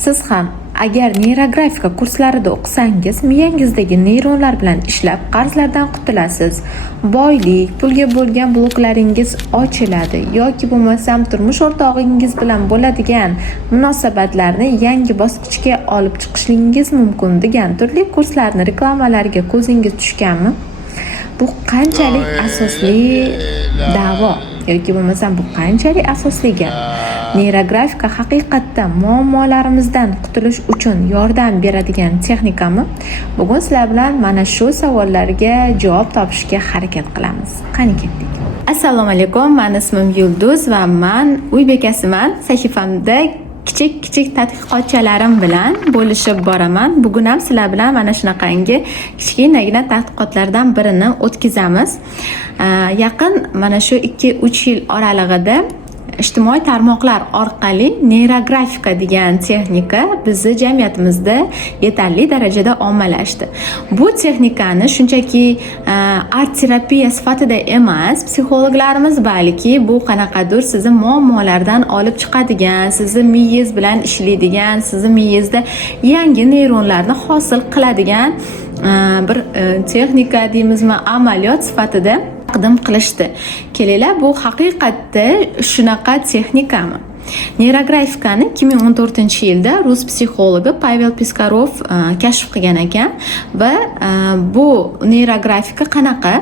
Siz ham agar neyrografika kurslarida o'qisangiz, miyangizdagi neyronlar bilan ishlab qarzlardan qutulasiz. Boylik, pulga bo'lgan bloklaringiz ochiladi yoki bo'lmasam turmush o'rtog'ingiz bilan bo'ladigan munosabatlarni yangi bosqichga olib chiqishingiz mumkin degan turli kurslarning reklamalariga ko'zingiz tushganmi? Bu qanchalik asosli da'vo yoki bo'lmasam bu qanchalik asosli gap? Neyrografika haqiqatdan muammolarimizdan qutulish uchun yordam beradigan texnikami? Bugun sizlar bilan mana shu savollarga javob topishga harakat qilamiz. Qani ketdik. Assalomu alaykum. Meni ismim Yulduz va men uy bekasiman. Sahifamda kichik tadqiqotchilarim bilan bo'lishib boraman. Bugun ham sizlar bilan mana shunaqangi kichkinagina tadqiqotlardan birini o'tkazamiz. Yaqin mana shu 2-3 yil oralig'ida ijtimoiy tarmoqlar orqali neyrografika degan texnika bizni jamiyatimizda yetarli darajada ommalashdi. Bu texnikani shunchaki art terapiya sifatida emas, psixologlarimiz balki bu qanaqadir sizni muammolardan olib chiqadigan, sizni miyangiz bilan ishlaydigan, sizni miyangizda yangi neyronlarni hosil qiladigan bir texnika deymizmi, amaliyot sifatida taqdim qilishdi. Kelinglar, bu haqiqatda shunaqa texnikami? Neyrografikani 2014-yilda rus psixologi Pavel Piskarov kashf qilgan ekan va bu neyrografika qanaqa?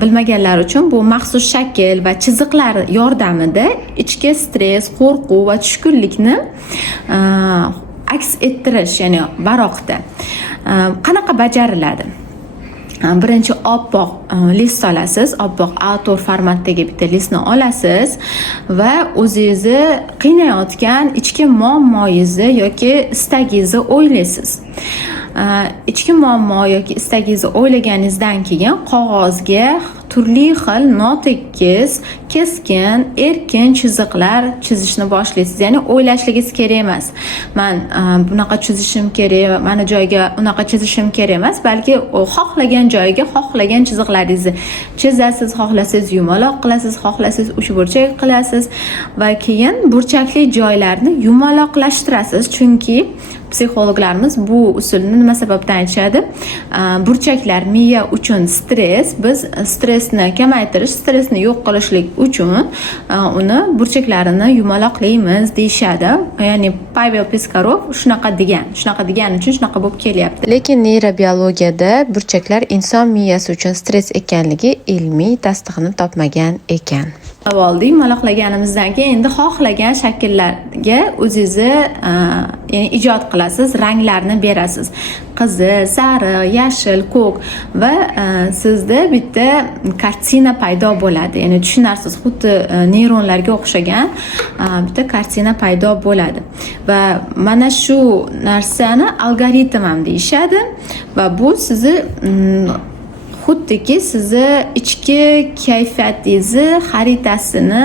Bilmaganlar uchun bu maxsus shakl va chiziqlar yordamida ichki stress, qo'rquv va tushkunlikni aks ettirish, ya'ni baroqda qanaqa bajariladi? Birinchi oppoq list olasiz, oppoq A4 formatdagi bitta listni olasiz va o'zingizni qiynayotgan ichki muammoingizni yoki istagingizni o'ylaysiz. Ichki muammo yoki istagingizni o'ylaganingizdan keyin qog'ozga turli xil notekis, keskin, erkin chiziqlar chizishni boshlaysiz. Ya'ni o'ylashligingiz kerak emas. Men bunaqa chizishim kerak, mana joyga unaqa chizishim kerak emas, balki xohlagan joyiga xohlagan chiziqlaringizni chizasiz, xohlasangiz yumaloq qilasiz, xohlasangiz uchburchak qilasiz va keyin burchakli joylarni yumaloqlashtirasiz. Chunki psixologlarimiz bu usulni nima sababdan aytishadi? Burchaklar miya uchun stress, biz stressni kamaytirish, stressni yo'q qilishlik uchun uni burchaklarini yumaloqlaymiz deyshadi. Ya'ni Pavel Piskarov shunaqa degan uchun shunaqa bo'lib kelyapti. Lekin neyrobiologiyada burchaklar inson miyasi uchun stress ekanligi ilmiy tasdig'ini topmagan ekan. Savolni yumaloqlaganimizdan keyin endi xohlagan shakllarga o'zingizni ya'ni ijod qilasiz, ranglarni berasiz. Qizil, sariq, yashil, ko'k va sizda bitta kartina paydo bo'ladi. Ya'ni tushunarsiz, xuddi neyronlarga o'xshagan bitta kartina paydo bo'ladi. Va mana shu narsani algoritm ham deyshadi va bu sizni xuddiki sizni ichki kayfiyatingizni xaritasini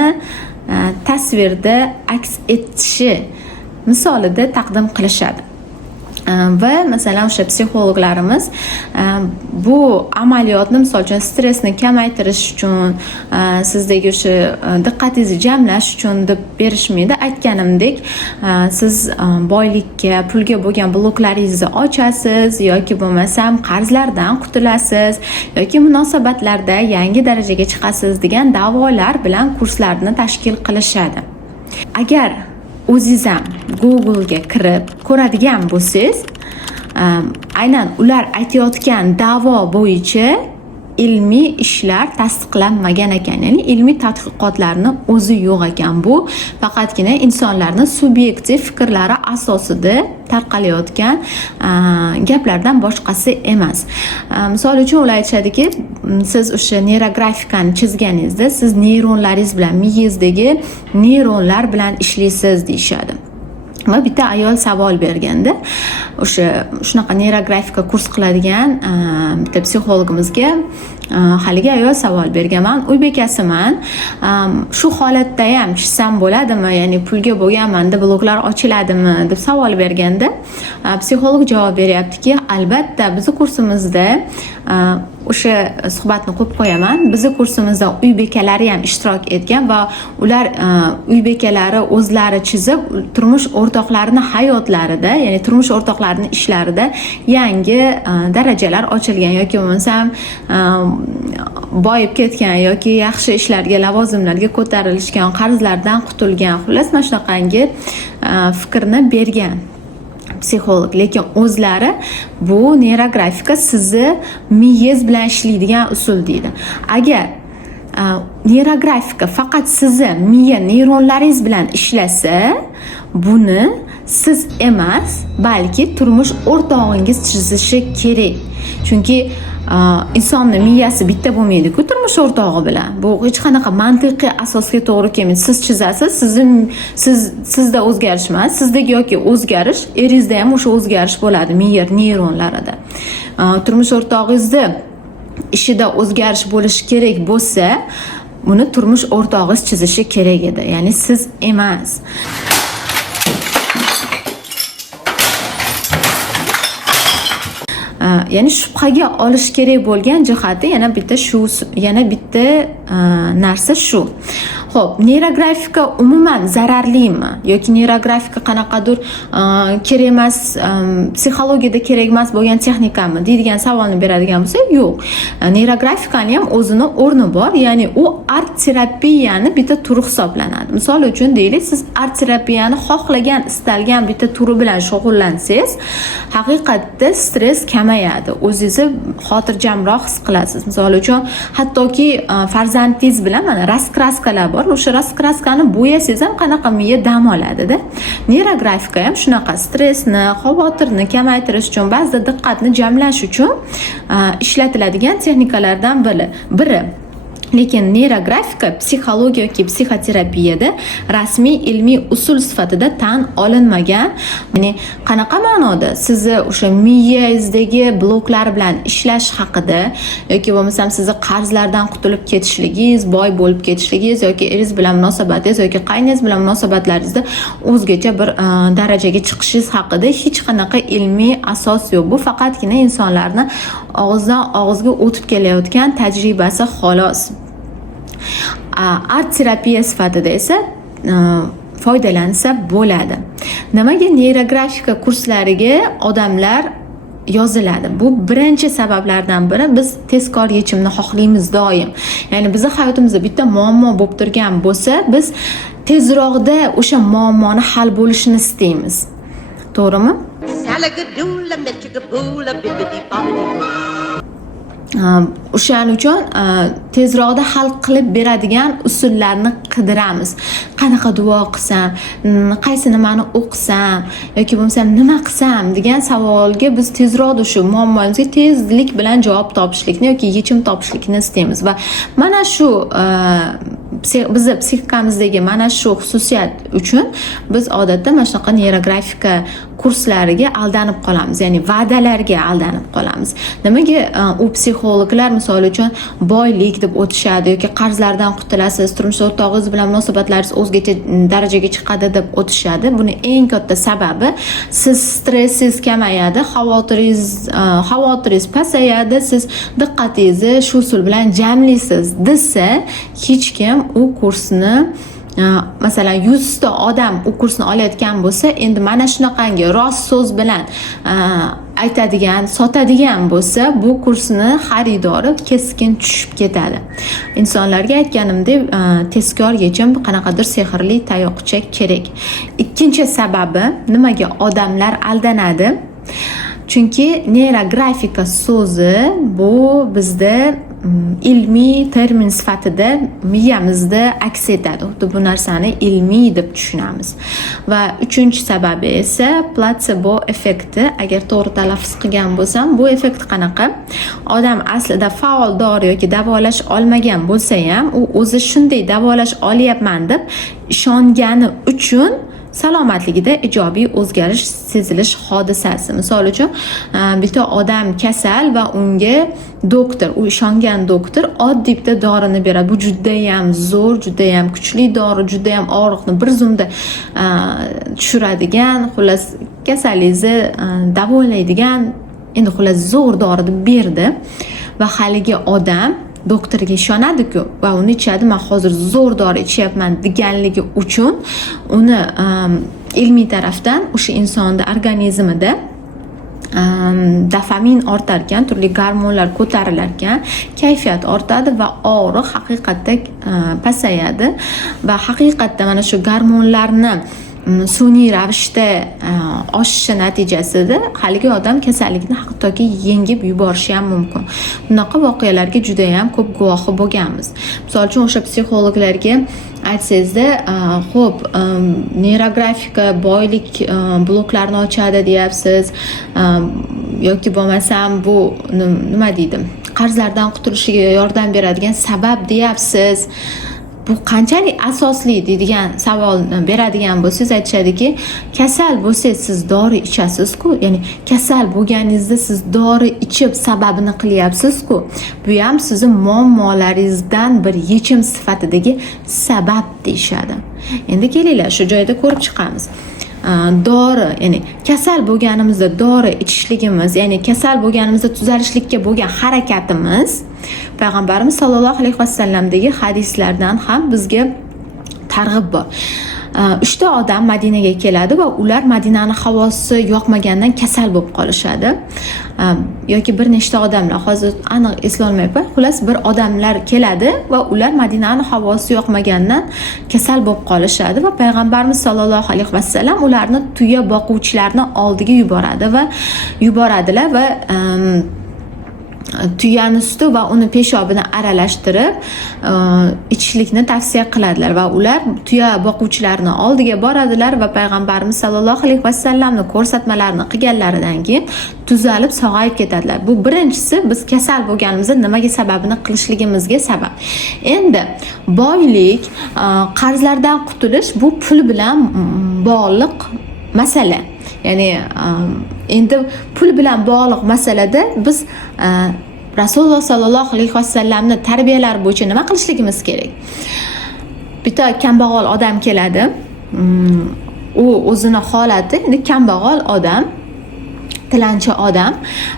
tasvirda aks etishi misolida taqdim qilishadi. Va masalan o'sha psixologlarimiz bu amaliyotni misol uchun stressni kamaytirish uchun, sizdagi o'sha diqqatingizni jamlash uchun deb berishmaydi. Aytganimdek, siz boylikka, pulga bo'lgan bloklaringizni ochasiz yoki bo'lmasam qarzlardan qutulasiz yoki munosabatlarda yangi darajaga chiqasiz degan da'volar bilan kurslarni tashkil qilishadi. Agar o'zingiz ham Google'ga kirib ko'radigan bo'lsangiz, aynan ular aytayotgan da'vo bo'yicha ilmiy ishlar tasdiqlanmagan ekan. Ya'ni ilmiy tadqiqotlarni o'zi yo'q ekan. Bu faqatgina insonlarning subyektiv fikrlari asosida tarqalayotgan gaplardan boshqasi emas. Misol uchun ular aytishadiki, siz o'sha neyrografikani chizganingizda siz neyronlaringiz bilan, miyangizdagi neyronlar bilan ishlaysiz deyshadi. Va bitta ayol savol berganda, shunaqa neyrografika kurs qiladigan bitta psixologimizga haligi ayol savol bergan. Men uy bekasiman, shu holatda ham chizsam bo'ladimi? Ya'ni pulga bo'lganmanda bloklar ochiladimi deb savol berganda, psixolog javob beryaptiki, albatta bizning kursimizda o'sha suhbatni qo'yib qo'yaman. Bizning kursimizda uy bekalari ham ishtirok etgan va ular uy bekalari o'zlari chizib, turmush o'rtoqlarining hayotlarida, ya'ni turmush o'rtoqlarining ishlarida yangi darajalar ochilgan yoki bo'lmasam boyib ketgan yoki yaxshi ishlarga, lavozimlarga ko'tarilishgan, qarzlardan qutulgan, xullas mana shunaqangi fikrni bergan psixolog. Lekin o'zlari bu neyrografika sizni miyangiz bilan ishlaydigan usul deydi. Agar neyrografika faqat sizni miya neyronlaringiz bilan ishlasa, buni siz emas, balki turmush o'rtog'ingiz chizishi kerak. Chunki insonning miyasi bitta bo'lmaydi-ku turmush o'rtog'i bilan. Bu hech qanaqa mantiqiy asosga to'g'ri kelmaydi. Siz chizasiz, sizda o'zgarish emas, sizdagi yoki o'zgarish, eringizda ham o'sha o'zgarish bo'ladi miya neyronlarida. Turmush o'rtog'ingizda ishida o'zgarish bo'lishi kerak bo'lsa, buni turmush o'rtog'ingiz chizishi kerak edi. Ya'ni siz emas. Ya'ni shubhaga olish kerak bo'lgan jihati yana bitta narsa shu. Xo'p, neyrografika umuman zararlimi yoki neyrografika qanaqadir kerak emas, psixologiyada kerak emas bo'lgan texnikami deydigan savolni beradigan bo'lsa, yo'q. Neyrografikaning ham o'zini o'rni bor, ya'ni u art terapiyani bitta turi hisoblanadi. Misol uchun deylik, siz art terapiyani xohlagan, istalgan bitta turi bilan shug'ullansangiz, haqiqatda stress kamayadi. O'zingizni xotirjamroq his qilasiz. Misol uchun, hattoki farzandingiz bilan mana raskraskalar bor. O'sha raskraskani bo'yasangiz ham qanaqa miya dam oladi-da. Neyrografika ham shunaqa stressni, xavotirni kamaytirish uchun, ba'zida diqqatni jamlash uchun ishlatiladigan texnikalardan biri. Lekin neyrografika psixologiya yoki psixoterapiyada rasmiy ilmiy usul sifatida tan olinmagan. Ya'ni qanaqa ma'noda sizni o'sha miyangizdagi bloklar bilan ishlash haqida yoki bo'lmasam sizni qarzlardan qutulib ketishligingiz, boy bo'lib ketishligingiz yoki eringiz bilan munosabatingiz yoki qayningiz bilan munosabatlaringizda o'zgacha bir darajaga chiqishingiz haqida hech qanaqa ilmiy asos yo'q. Bu faqatgina insonlarning og'izdan og'izga o'tib kelayotgan tajribasi xolos. Art terapiya sifatida esa foydalansa bo'ladi. Nimaga neyrografika kurslariga odamlar yoziladi? Bu birinchi sabablardan biri, biz tezkor yechimni xohlaymiz doim. Ya'ni bizning hayotimizda bitta muammo bo'lib turgan bo'lsa, biz tezroqda o'sha muammoni hal bo'lishini istaymiz. To'g'rimi? O'shaning uchun tezroqda hal qilib beradigan usullarni qidiramiz. Qanaqa duo qilsam, qaysi nimani o'qisam yoki bo'lmasam nima qilsam degan savolga biz tezroqda shu muammomizga tezlik bilan javob topishlikni yoki yechim topishlikni istaymiz va mana shu bizni psixikamizdagi mana shu xususiyat uchun biz odatda mana shunaqa neyrografika kurslariga aldanib qolamiz, ya'ni va'dalarga aldanib qolamiz. Nimaga u psixologlar misol uchun boylik deb o'tishadi yoki qarzlardan qutulasiz, turmush o'rtog'ingiz bilan munosabatlaringiz o'zgacha darajaga chiqadi deb o'tishadi? Buni eng katta sababi, siz stressingiz kamayadi, xavotiringiz pasayadi, siz diqqatingizni shu usul bilan jamlaysiz desa, hech kim u kursni masalan 100 ta odam u kursni olayotgan bo'lsa, endi mana shunaqangi rost so'z bilan aytadigan, sotadigan bo'lsa, bu kursni xaridori keskin tushib ketadi. Insonlarga aytganimdek, tezkor yechim, qanaqadir sehrli tayoqcha kerak. Ikkinchi sababi, nimaga odamlar aldanadi? Chunki neyrografika so'zi bu bizda ilmiy termin sifatida miyamizda aks etadi. Bu narsani ilmiy deb tushunamiz. Va uchinchi sababi esa platsebo effekti. Agar to'g'ri talaffuz qilgan bo'lsam, bu effekt qanaqa? Odam aslida faol dori yoki davolash olmagan bo'lsa ham, u o'zi shunday davolash olyapman deb ishongani uchun salomatligida ijobiy o'zgarish sezilish hodisasi. Misol uchun, bitta odam kasal va unga doktor, u ishongan doktor oddiy bitta dorini beradi. Bu juda ham zo'r, juda ham kuchli dori, juda ham og'riqni bir zumda tushiradigan, xullas kasalligingizni davolaydigan, endi xullas zo'r dori deb berdi. va haligi odam doktorga ishonadi-ku va uni ichadi, men hozir zo'r dori ichyapman deganligi uchun uni ilmiy tarafdan o'sha insonning organizmida dopamin ortar ekan, turli gormonlar ko'tarilar ekan, kayfiyat ortadi va og'riq haqiqatda pasayadi va haqiqatda mana shu gormonlarni sun'iy ravishda oshishi natijasida haligi odam kasallikni hattoki yengib yuborishi ham mumkin. Bunaqa voqealarga juda ham ko'p guvohi bo'lganmiz. Misol uchun o'sha psixologlarga aytsangizda, xo'p, neyrografika boylik bloklarini ochadi deyapsiz, yoki bo'lmasam bu nima deydi, qarzlardan qutulishiga yordam beradigan sabab deyapsiz. Bu qanchalik asosli deydigan savolni beradigan bo'lsangiz, aytishadiki, kasal bo'lsangiz siz dori ichasiz-ku, ya'ni kasal bo'lganingizda siz dori ichib sababini qilyapsiz-ku. Bu ham sizning muammolaringizdan bir yechim sifatidagi sabab deyshadi. Endi kelinglar shu joyda ko'rib chiqamiz. Dori, ya'ni kasal bo'lganimizda dori ichishligimiz, ya'ni kasal bo'lganimizda tuzalishlikka bo'lgan harakatimiz Payg'ambarimiz sollallohu alayhi vasallamdagi hadislardan ham bizga targ'ib bor. 3 ta odam Madinaga keladi va ular Madinani havosi yoqmagandan kasal bo'lib qolishadi. Yoki bir nechta odamlar, hozir aniq eslolmayapman. Xullas bir odamlar keladi va ular Madinani havosi yoqmagandan kasal bo'lib qolishadi va Payg'ambarimiz sollallohu alayhi vasallam ularni tuya boquvchilarning oldiga yuboradilar va tuyani suti va uni peshobini aralashtirib ichishlikni tavsiya qiladilar va ular tuya boquvchilarning oldiga boradilar va Payg'ambarimiz sollallohu alayhi vasallamning ko'rsatmalarini qilganlaridan keyin tuzalib sog'ayib ketadilar. Bu birinchisi, biz kasal bo'lganimizda nimaga sababini qilishligimizga sabab. Endi boylik, qarzlardan qutulish bu pul bilan bog'liq masala. Ya'ni endi pul bilan bog'liq masalada biz Rasululloh sollallohu alayhi vasallamni tarbiyalari bo'yicha nima qilishligimiz kerak? Bitta kambag'al odam keladi. U o'zini holati, endi kambag'al odam, tilanchi odam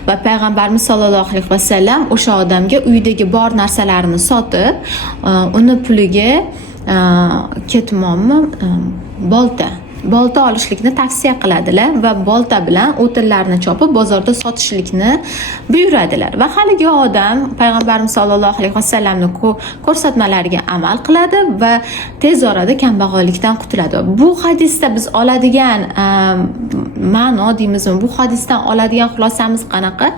va Payg'ambarimiz sollallohu alayhi vasallam o'sha odamga uydagi bor narsalarini sotib, uni puliga ketmonmi, bolta olishlikni tavsiya qiladilar va bolta bilan o'tinlarni chopib bozorda sotishlikni buyuradilar. Va haligi odam Payg'ambarimiz sollallohu alayhi vasallamning ko'rsatmalariga amal qiladi va tez orada kambag'allikdan qutuladi. Bu hadisda biz oladigan ma'no deymizmi, bu hadisdan oladigan xulosamiz qanaqa?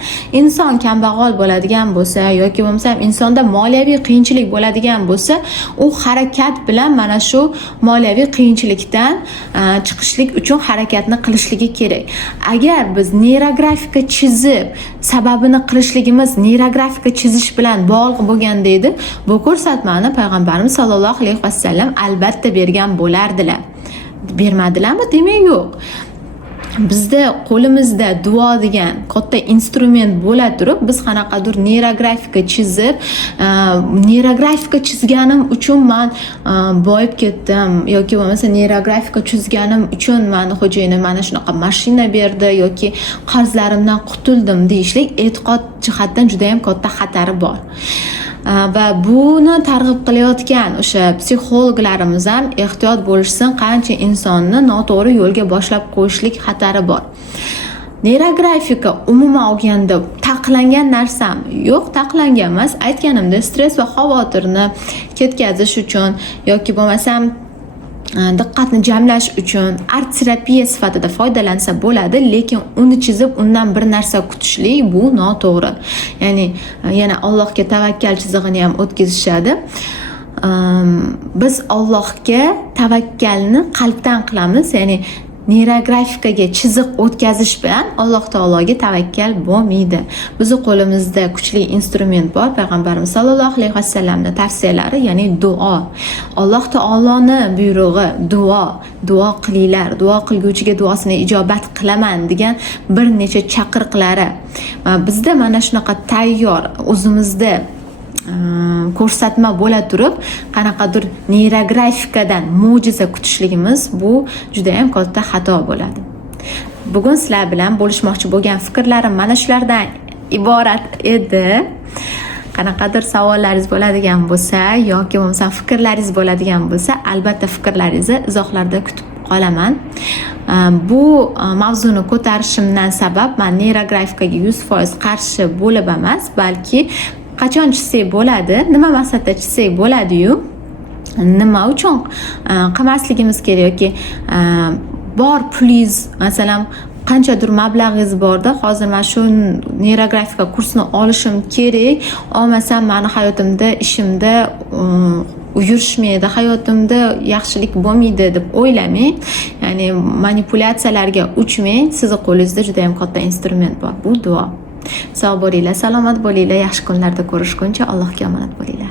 Inson kambag'al bo'ladigan bo'lsa yoki bo'lmasam insonda moliyaviy qiyinchilik bo'ladigan bo'lsa, u harakat bilan mana shu moliyaviy qiyinchilikdan chiqishlik uchun harakatni qilishligi kerak. Agar biz neyrografika chizib sababini qilishligimiz neyrografika chizish bilan bog'liq bo'lganda edi, bu ko'rsatmani Payg'ambarimiz sollallohu alayhi vasallam albatta bergan bo'lardilar. Bermadilarmi? Demak yo'q. Bizda qo'limizda duo degan katta instrument bo'la turib, biz qanaqadir neyrografika chizib, neyrografika chizganim uchun men boyib ketdim yoki bo'lmasa neyrografika chizganim uchun meni xo'jayinim mana shunaqa mashina berdi yoki qarzlarimdan qutuldim deyishlik e'tiqod jihatdan juda ham katta xatari bor. Va buni targ'ib qilayotgan o'sha psixologlarimiz ham ehtiyot bo'lishsin, qancha insonni noto'g'ri yo'lga boshlab qo'yishlik xatari bor. Neyrografika umuman olganda taqiqlangan narsami? Yo'q, taqiqlangan emas. Aytganimda stress va xavotirni ketkazish uchun yoki bo'lmasam diqqatni jamlash uchun art terapiya sifatida foydalansa bo'ladi, lekin uni chizib undan bir narsa kutishlik bu noto'g'ri. Ya'ni yana Allohga tavakkal chizig'ini ham o'tkazishadi. Biz Allohga tavakkalni qalbdan qilamiz, ya'ni neyrografikaga chiziq o'tkazish bilan Alloh taologa tavakkal bo'lmaydi. Bizning qo'limizda kuchli instrument bor, Payg'ambarimiz sollallohu alayhi vasallamning tavsiyalari, ya'ni duo. Alloh taoloning buyrug'i duo qilinglar, duo qilguvchiga duosini ijobat qilaman degan bir necha chaqiriqlari. Bizda mana shunaqa tayyor o'zimizda ko'rsatma bo'la turib, qanaqadir neyrografikadan mo'jiza kutishligimiz bu juda ham katta xato bo'ladi. Bugun sizlar bilan bo'lishmoqchi bo'lgan fikrlarim mana shulardan iborat edi. Qanaqadir savollaringiz bo'ladigan bo'lsa yoki bo'lmasa fikrlaringiz bo'ladigan bo'lsa, albatta fikrlaringizni izohlarda kutib qolaman. Bu mavzuni ko'tarishimdan sabab men neyrografikaga 100% qarshi bo'lib emas, balki qachon chizsak bo'ladi, nima maqsadda chizsak bo'ladi-yu, nima uchun qilmasligimiz kerak yoki bor pulingiz, masalan, qanchadir mablag'ingiz borda, hozir men shu neyrografika kursini olishim kerak, olmasam meni hayotimda, ishimda yurishmaydi, hayotimda yaxshilik bo'lmaydi deb o'ylamang. Ya'ni manipulyatsiyalarga uchmang. Sizning qo'lingizda juda ham katta instrument bor. Bu duo. Sog' bo'linglar, salomat bo'linglar, yaxshi kunlarda ko'rishguncha Allohga omonat bo'linglar.